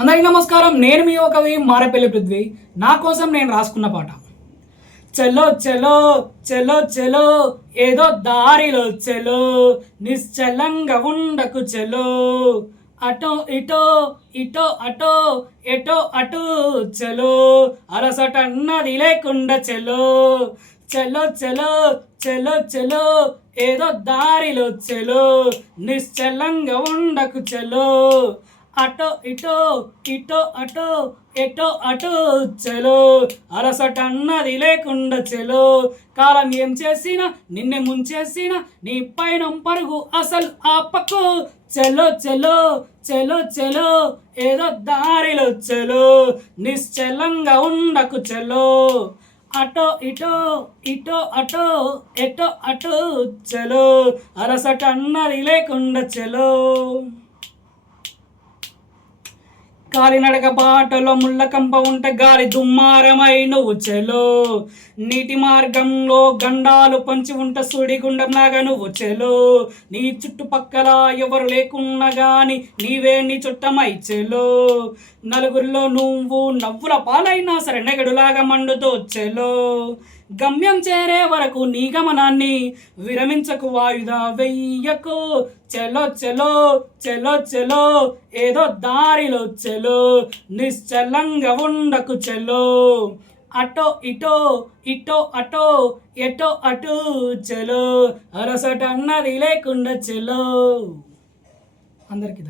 అందరికీ నమస్కారం. నేను మీ కవి మారేపల్లి పృథ్వీ. నా కోసం నేను రాసుకున్న పాట. చలో చలో చలో చలో ఏదో దారిలో చలో, నిశ్చలంగా ఉండకు చలో, అటో ఇటో ఇటో అటో ఎటో అటు చలో, అలసటన్నది లేకుండా చలో, చలో చలో చలో చలో ఏదో దారిలో చలో, నిశ్చలంగా ఉండకు చలో, అటో ఇటో ఇటో అటో ఎటో అటు చలో, అలసటన్నది లేకుండా చలో, కాలం ఏం చేసినా నిన్నే ముంచేసినా నీ పైన పరుగు అసలు ఆపకు, చలో చలో చలో చలో ఏదో దారిలో చలో, నిశ్చలంగా ఉండకు చలో, అటో ఇటో ఇటో అటో ఎటో అటు చలో, అలసటన్నది లేకుండా చలో. కాలినడక బాటలో ముళ్ళ కంప ఉంటే గాలి దుమ్మారమై నువ్వు చెలో, నీటి మార్గంలో గండాలు పంచి ఉంట సుడిగుండంలాగా నువ్వు చెలో, నీ చుట్టుపక్కల ఎవరు లేకున్నా గాని నీవే నీ చుట్టమై చెలో, నలుగురిలో నువ్వు నవ్వుల పాలైనా సరే నెగడులాగా మండుతో చెలో, గమ్యం చేరే వరకు నీ గమనాన్ని విరమించకు, వాయుదా వెయ్యకు, చలో చలో చలో చలో ఏదో దారిలో చలో, నిశ్చలంగా ఉండకు చలో, అటో ఇటో ఇటో అటో ఎటో అటు చలో, అలసట అన్నది లేకుండా చలో. అందరికీ